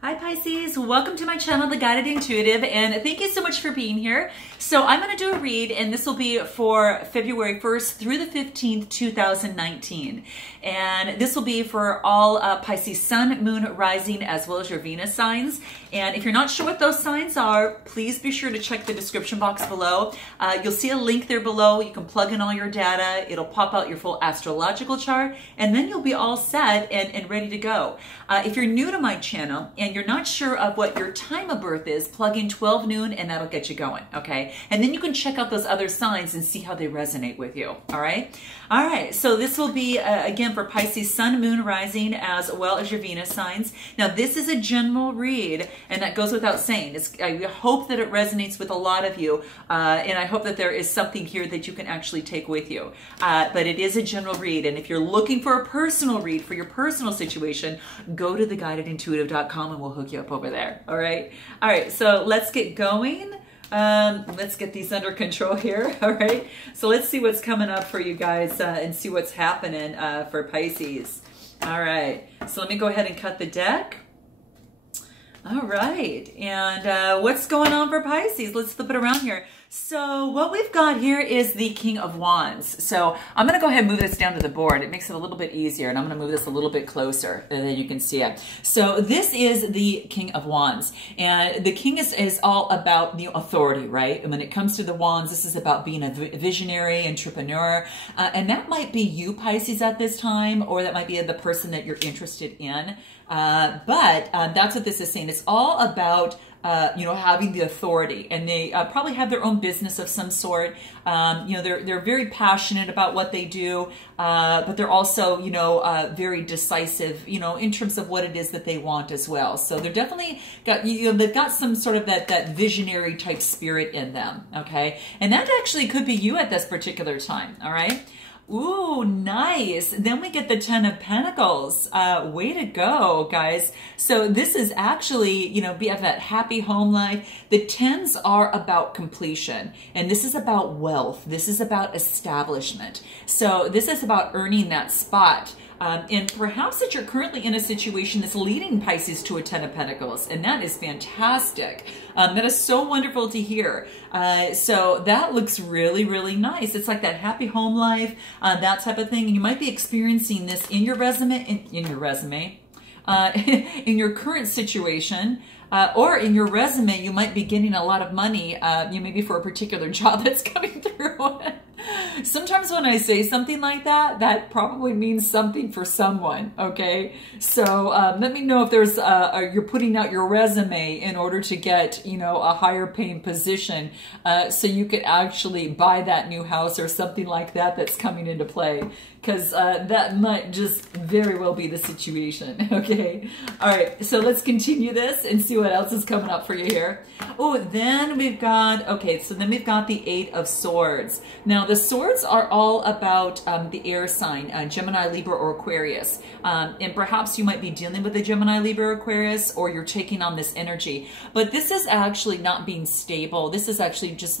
Hi Pisces, welcome to my channel, The Guided Intuitive, and thank you so much for being here. So I'm going to do a read, and this will be for February 1st through the 15th, 2019. And this will be for all Pisces Sun, Moon, Rising, as well as your Venus signs. And if you're not sure what those signs are, please be sure to check the description box below. You'll see a link there below. You can plug in all your data. It'll pop out your full astrological chart, and then you'll be all set and ready to go. If you're new to my channel and you're not sure of what your time of birth is, plug in 12 noon and that'll get you going, okay? And then you can check out those other signs and see how they resonate with you, all right? All right, so this will be, again, for Pisces Sun, Moon, Rising, as well as your Venus signs. Now, this is a general read, and that goes without saying. I hope that it resonates with a lot of you, and I hope that there is something here that you can actually take with you. But it is a general read, and if you're looking for a personal read for your personal situation, go to theguidedintuitive.com and we'll hook you up over there, all right? All right, so let's get going. Let's get these under control here, all right? So let's see what's coming up for you guys and see what's happening for Pisces. All right, so let me go ahead and cut the deck. All right, and what's going on for Pisces? Let's flip it around here. So what we've got here is the King of Wands. So I'm going to go ahead and move this down to the board. It makes it a little bit easier, and I'm going to move this a little bit closer so that you can see it. So this is the King of Wands, and the King is all about the authority, right? And when it comes to the Wands, this is about being a visionary, entrepreneur, and that might be you, Pisces, at this time, or that might be the person that you're interested in. But that's what this is saying. It's all about having the authority, and they probably have their own business of some sort. They're very passionate about what they do, but they're also, very decisive, in terms of what it is that they want as well. So they're definitely got, they've got some sort of that visionary type spirit in them. Okay. And that actually could be you at this particular time. All right. Ooh, nice. Then we get the Ten of Pentacles. Way to go, guys. So this is actually, be at that happy home life. The tens are about completion, and this is about wealth. This is about establishment. So this is about earning that spot. And perhaps that you're currently in a situation that's leading Pisces to a Ten of Pentacles, and that is fantastic. That is so wonderful to hear. So that looks really, really nice. It's like that happy home life, that type of thing. And you might be experiencing this in your resume, in your current situation. Or in your resume, you might be getting a lot of money, maybe for a particular job that's coming through. Sometimes when I say something like that, that probably means something for someone, okay? So let me know if there's you're putting out your resume in order to get, a higher paying position, so you could actually buy that new house or something like that that's coming into play. Because that might just very well be the situation, okay? All right, so let's continue this and see what else is coming up for you here. Oh, then we've got, then we've got the Eight of Swords. Now, the swords are all about the air sign, Gemini, Libra, or Aquarius. And perhaps you might be dealing with a Gemini, Libra, Aquarius, or you're taking on this energy. But this is actually not being stable. This is actually just,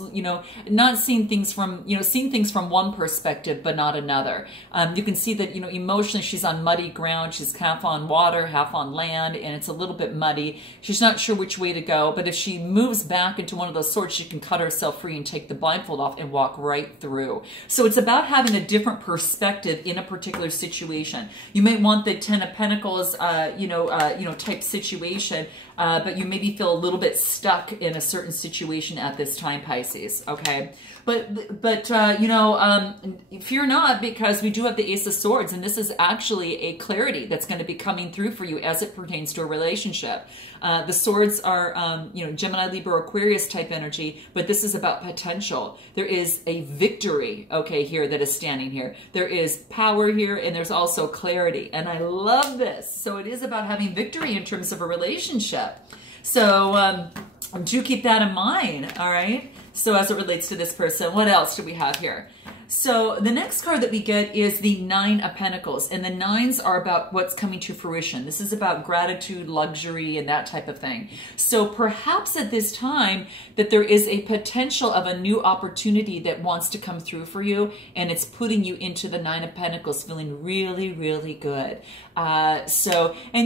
not seeing things from, seeing things from one perspective, but not another. You can see that, emotionally she's on muddy ground. She's half on water, half on land, and it's a little bit muddy. She's not sure which way to go, but if she moves back into one of those swords, she can cut herself free and take the blindfold off and walk right through. So it's about having a different perspective in a particular situation. You may want the Ten of Pentacles, type situation, but you maybe feel a little bit stuck in a certain situation at this time, Pisces, okay? But fear not, because we do have the Ace of Swords, and this is actually a clarity that's going to be coming through for you as it pertains to a relationship. The swords are, Gemini, Libra, Aquarius type energy, but this is about potential. There is a victory, okay, here that is standing here. There is power here, and there's also clarity, and I love this. So it is about having victory in terms of a relationship. So do keep that in mind, all right? So as it relates to this person, what else do we have here? So the next card that we get is the Nine of Pentacles, and the nines are about what's coming to fruition. This is about gratitude, luxury, and that type of thing. So perhaps at this time that there is a potential of a new opportunity that wants to come through for you, and it's putting you into the Nine of Pentacles feeling really, really good. And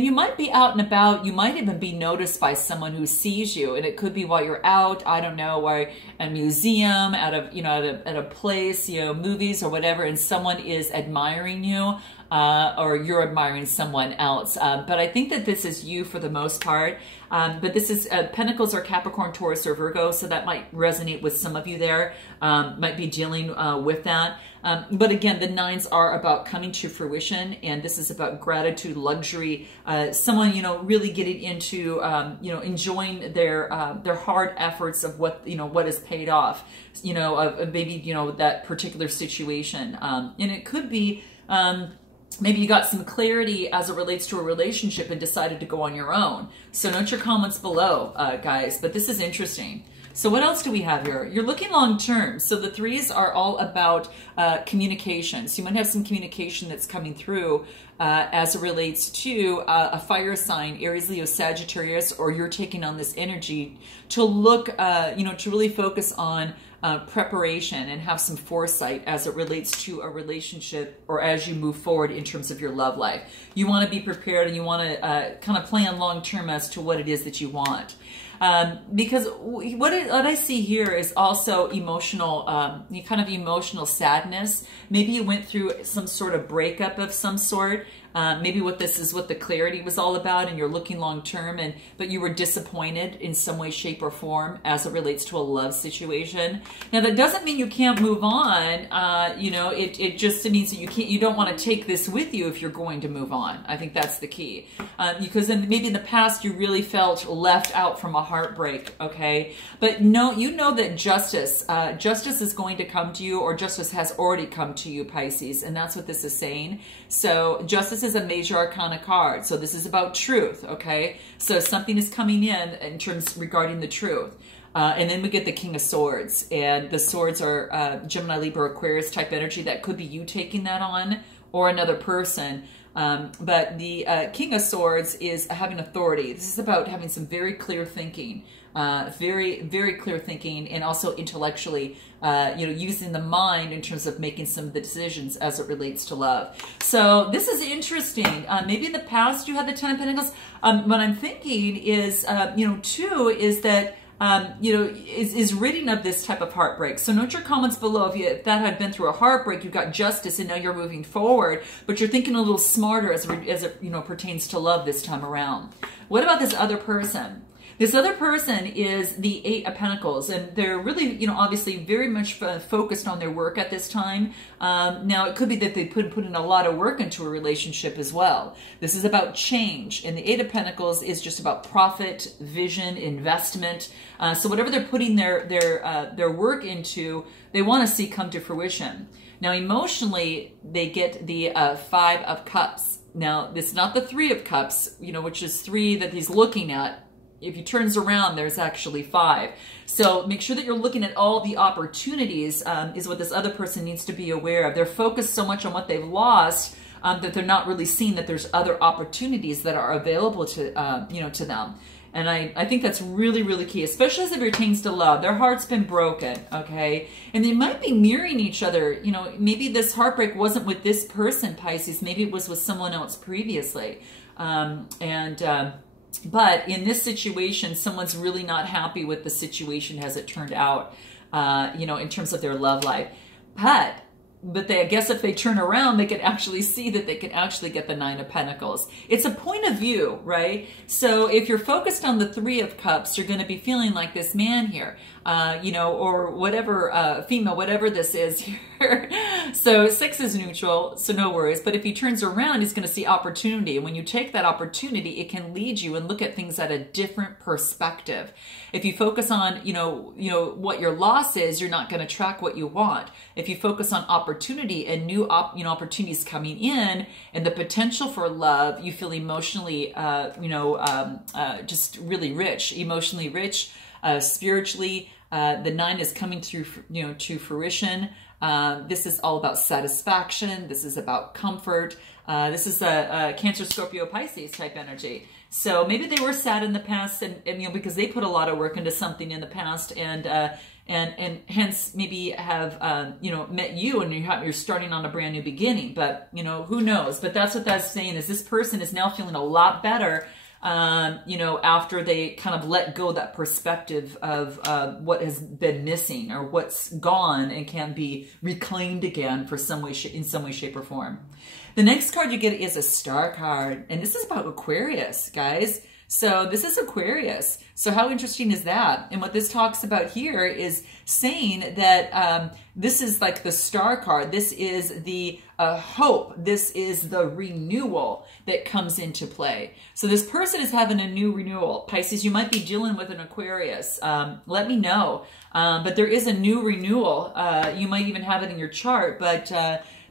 you might be out and about. You might even be noticed by someone who sees you, and it could be while you're out, I don't know, or a museum, at a place, movies or whatever, and someone is admiring you, or you're admiring someone else. But I think that this is you for the most part. But this is Pentacles are Capricorn, Taurus, or Virgo, so that might resonate with some of you there. Might be dealing with that. But again, the nines are about coming to fruition, and this is about gratitude, luxury, someone, really getting into, enjoying their hard efforts of what is paid off, maybe, that particular situation. And it could be, maybe you got some clarity as it relates to a relationship and decided to go on your own. So note your comments below, guys, but this is interesting. So what else do we have here? You're looking long term. So the threes are all about communication. So you might have some communication that's coming through as it relates to a fire sign, Aries, Leo, Sagittarius, or you're taking on this energy to look, to really focus on preparation and have some foresight as it relates to a relationship or as you move forward in terms of your love life. You want to be prepared, and you want to kind of plan long term as to what it is that you want. Because what I see here is also emotional, kind of emotional sadness. Maybe you went through some sort of breakup of some sort. Maybe what this is what the clarity was all about, and you're looking long term, but you were disappointed in some way, shape, or form as it relates to a love situation. Now that doesn't mean you can't move on. It just means that you don't want to take this with you if you're going to move on. I think that's the key, because then maybe in the past you really felt left out from a heartbreak. Okay, but no, that justice is going to come to you, or justice has already come to you, Pisces, and that's what this is saying. So justice is a major arcana card. So this is about truth, okay? So something is coming in terms regarding the truth. And then we get the King of Swords. And the swords are Gemini, Libra, Aquarius type energy. That could be you taking that on, or another person. But the King of Swords is having authority. This is about having some very clear thinking. Very, very clear thinking, and also intellectually, using the mind in terms of making some of the decisions as it relates to love. So this is interesting. Maybe in the past you had the Ten of Pentacles. What I'm thinking is, too, is that is ridding of this type of heartbreak. So note your comments below if that had been through a heartbreak, you've got justice, and now you're moving forward, but you're thinking a little smarter as it pertains to love this time around. What about this other person? This other person is the Eight of Pentacles, and they're really, obviously very much focused on their work at this time. Now, it could be that they put in a lot of work into a relationship as well. This is about change, and the Eight of Pentacles is just about profit, vision, investment. So whatever they're putting their work into, they want to see come to fruition. Now, emotionally, they get the Five of Cups. Now, it's not the Three of Cups, which is three that he's looking at. If he turns around, there's actually five. So make sure that you're looking at all the opportunities, is what this other person needs to be aware of. They're focused so much on what they've lost that they're not really seeing that there's other opportunities that are available to, to them. And I think that's really, really key, especially as it pertains to love. Their heart's been broken, okay? And they might be mirroring each other. Maybe this heartbreak wasn't with this person, Pisces. Maybe it was with someone else previously. But in this situation, someone's really not happy with the situation as it turned out, in terms of their love life. But I guess if they turn around, they can actually see that they can actually get the Nine of Pentacles. It's a point of view, right? So if you're focused on the Three of Cups, you're going to be feeling like this man here, or whatever, female, whatever this is here. So 6 is neutral, so no worries. But if he turns around, he's going to see opportunity. And when you take that opportunity, it can lead you and look at things at a different perspective. If you focus on, what your loss is, you're not going to track what you want. If you focus on opportunity and new opportunities coming in and the potential for love, you feel emotionally, just really rich, emotionally rich, spiritually. The 9 is coming through, to fruition. This is all about satisfaction. This is about comfort. This is a Cancer, Scorpio, Pisces type energy. So maybe they were sad in the past, and you know, because they put a lot of work into something in the past, and hence maybe have you know, met you, and you're starting on a brand new beginning. But you know, who knows? But that's what that's saying, is this person is now feeling a lot better. You know, after they kind of let go that perspective of what has been missing or what's gone and can be reclaimed again for some way, in some way, shape, or form. The next card you get is a star card, and this is about Aquarius, guys. So this is Aquarius. So how interesting is that? And what this talks about here is saying that this is like the star card. This is the hope. This is the renewal that comes into play. So this person is having a new renewal. Pisces, you might be dealing with an Aquarius. Let me know. But there is a new renewal. You might even have it in your chart, but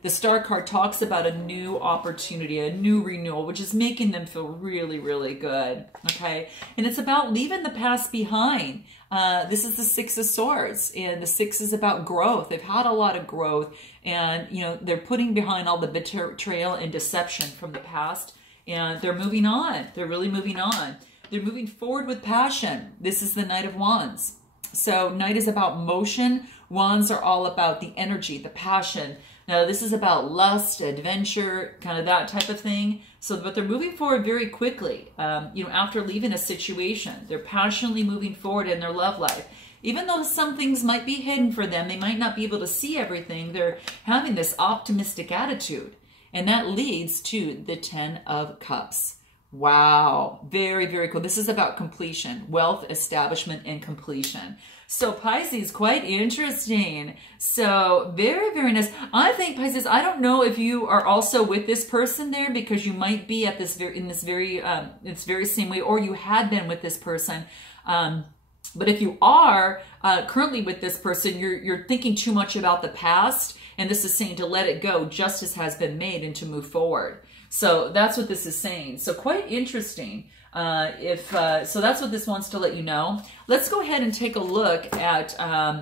the star card talks about a new opportunity, a new renewal, which is making them feel really, really good, okay? And it's about leaving the past behind. This is the Six of Swords, and the Six is about growth. They've had a lot of growth, and, you know, they're putting behind all the betrayal and deception from the past, and they're moving on. They're really moving on. They're moving forward with passion. This is the Knight of Wands. So Knight is about motion. Wands are all about the energy, the passion. Now, this is about lust, adventure, kind of that type of thing. So, but they're moving forward very quickly. You know, after leaving a situation, they're passionately moving forward in their love life. Even though some things might be hidden for them, they might not be able to see everything, they're having this optimistic attitude. And that leads to the Ten of Cups. Wow. Very, very cool. This is about completion, wealth, establishment, and completion. So Pisces, quite interesting. So very, very nice. I think Pisces, I don't know if you are also with this person there, because you might be at this very same way, or you had been with this person. But if you are currently with this person, you're thinking too much about the past, and this is saying to let it go. Justice has been made, and to move forward. So that's what this is saying. So quite interesting. So that's what this wants to let you know. Let's go ahead and take a look at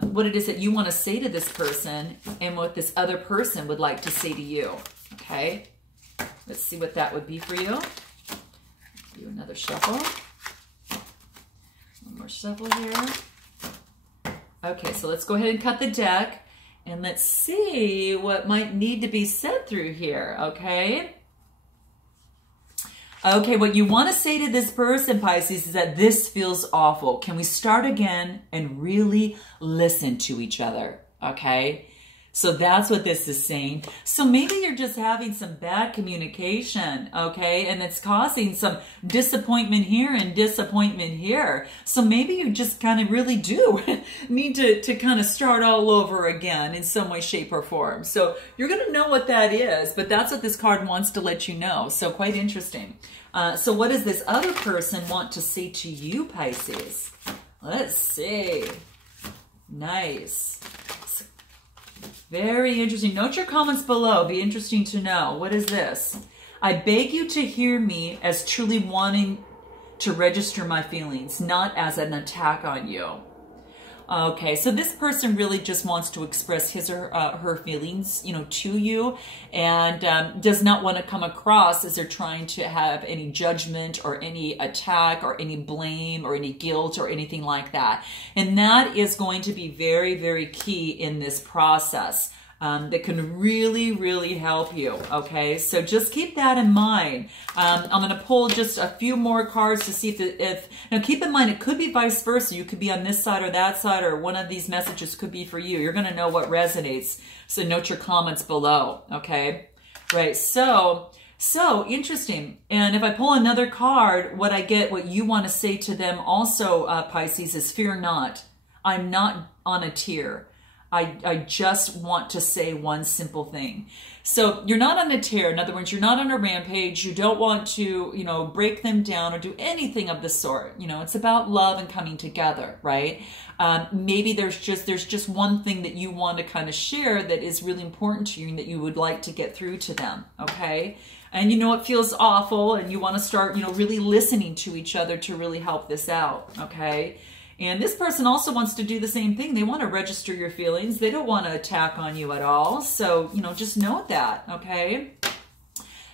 what it is that you want to say to this person, and what this other person would like to say to you. Okay, let's see what that would be for you. Do another shuffle. One more shuffle here. Okay, so let's go ahead and cut the deck, and let's see what might need to be said through here. Okay. Okay, what you want to say to this person, Pisces, is that this feels awful. Can we start again and really listen to each other? Okay, so that's what this is saying. So maybe you're just having some bad communication, okay, and it's causing some disappointment here and disappointment here. So maybe you just kind of really do need to kind of start all over again in some way, shape, or form. So you're going to know what that is, but that's what this card wants to let you know. So quite interesting. So what does this other person want to say to you, Pisces? Let's see. Nice. Very interesting. Note your comments below. Be interesting to know. What is this? I beg you to hear me as truly wanting to register my feelings, not as an attack on you. Okay, so this person really just wants to express his or her feelings, you know, to you, and does not want to come across as they're trying to have any judgment or any attack or any blame or any guilt or anything like that. And that is going to be very, very key in this process. That can really, really help you, okay? So just keep that in mind. I'm going to pull just a few more cards to see now keep in mind, it could be vice versa. You could be on this side or that side, or one of these messages could be for you. You're going to know what resonates. So note your comments below, okay? Right, so interesting. And if I pull another card, what I get, what you want to say to them also, Pisces, is fear not. I'm not on a tear. I just want to say one simple thing. So you're not on a tear. In other words, you're not on a rampage. You don't want to, you know, break them down or do anything of the sort. You know, it's about love and coming together, right? Maybe there's just one thing that you want to kind of share that is really important to you and that you would like to get through to them, okay? And you know, it feels awful, and you want to start, you know, really listening to each other to really help this out, okay? And this person also wants to do the same thing. They want to register your feelings. They don't want to attack on you at all. So, you know, just note that, okay?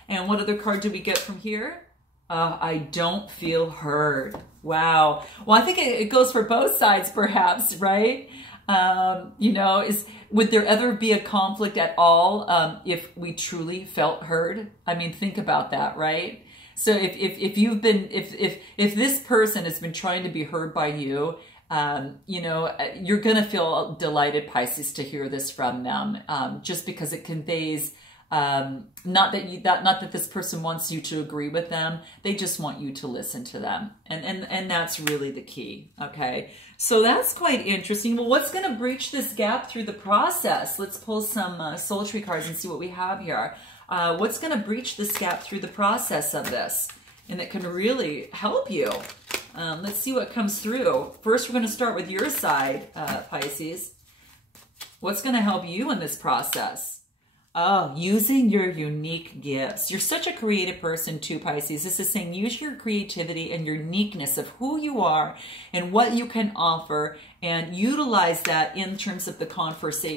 And what other card do we get from here? I don't feel heard. Wow. Well, I think it goes for both sides, perhaps, right? You know, would there ever be a conflict at all if we truly felt heard? I mean, think about that, right? So if this person has been trying to be heard by you, you know, you're going to feel delighted, Pisces, to hear this from them, just because it conveys, not that this person wants you to agree with them. They just want you to listen to them. And that's really the key. Okay. So that's quite interesting. Well, what's going to breach this gap through the process? Let's pull some soul tree cards and see what we have here. What's going to breach this gap through the process of this, and that can really help you? Let's see what comes through. First, we're going to start with your side, Pisces. What's going to help you in this process? Oh, using your unique gifts. You're such a creative person too, Pisces. This is saying use your creativity and your uniqueness of who you are and what you can offer, and utilize that in terms of the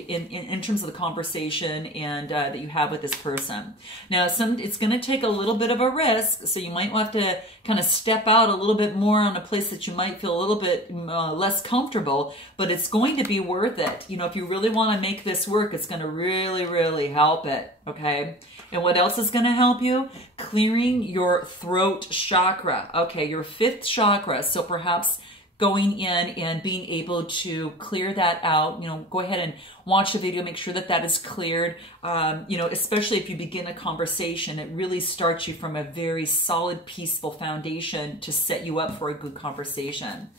in terms of the conversation and that you have with this person. Now, it's going to take a little bit of a risk, so you might have to kind of step out a little bit more on a place that you might feel a little bit less comfortable, but it's going to be worth it. You know, if you really want to make this work, it's going to really, really help it. Okay. And what else is going to help you? Clearing your throat chakra. Okay. Your 5th chakra. So perhaps going in and being able to clear that out, you know, go ahead and watch the video, make sure that that is cleared. You know, especially if you begin a conversation, it really starts you from a very solid, peaceful foundation to set you up for a good conversation.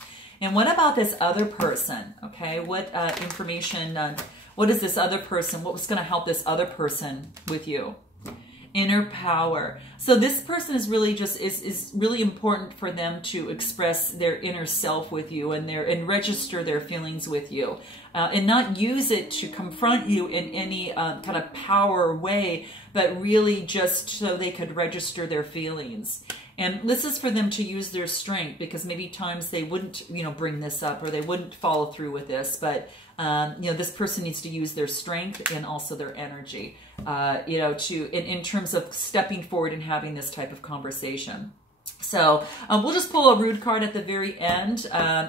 And what about this other person? Okay. What information, what is this other person? What was going to help this other person with you? Inner power. So this person is really just is really important for them to express their inner self with you and register their feelings with you, and not use it to confront you in any kind of power way, but really just so they could register their feelings. And this is for them to use their strength, because maybe times they wouldn't, you know, bring this up, or they wouldn't follow through with this, but you know, this person needs to use their strength and also their energy, you know, in terms of stepping forward and having this type of conversation. So we'll just pull a root card at the very end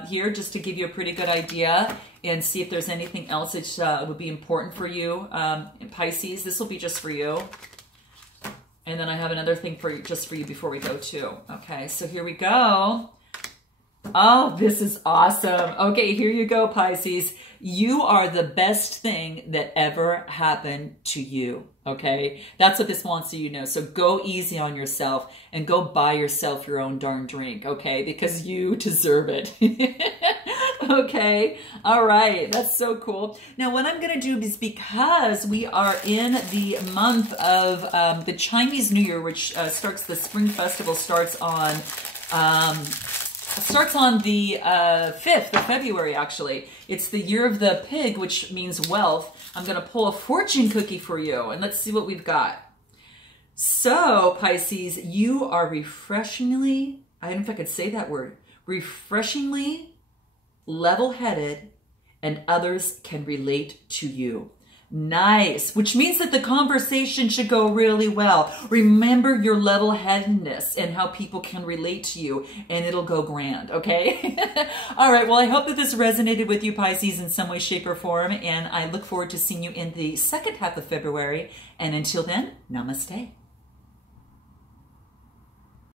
here, just to give you a pretty good idea and see if there's anything else that would be important for you, Pisces. This will be just for you. And then I have another thing for you, just for you before we go too. Okay, so here we go. Oh, this is awesome. Okay, here you go, Pisces. You are the best thing that ever happened to you. Okay, that's what this wants you to know. So go easy on yourself and go buy yourself your own darn drink, okay? Because you deserve it. Okay, all right, that's so cool. Now, what I'm going to do is, because we are in the month of the Chinese New Year, which starts, the Spring Festival starts on the 5th of February, actually. It's the year of the pig, which means wealth. I'm going to pull a fortune cookie for you, and let's see what we've got. So, Pisces, you are refreshingly, I don't know if I could say that word, refreshingly level-headed, and others can relate to you. Nice, which means that the conversation should go really well. Remember your level-headedness and how people can relate to you, and it'll go grand, okay? All right, well, I hope that this resonated with you, Pisces, in some way, shape, or form, and I look forward to seeing you in the second half of February. And until then, namaste.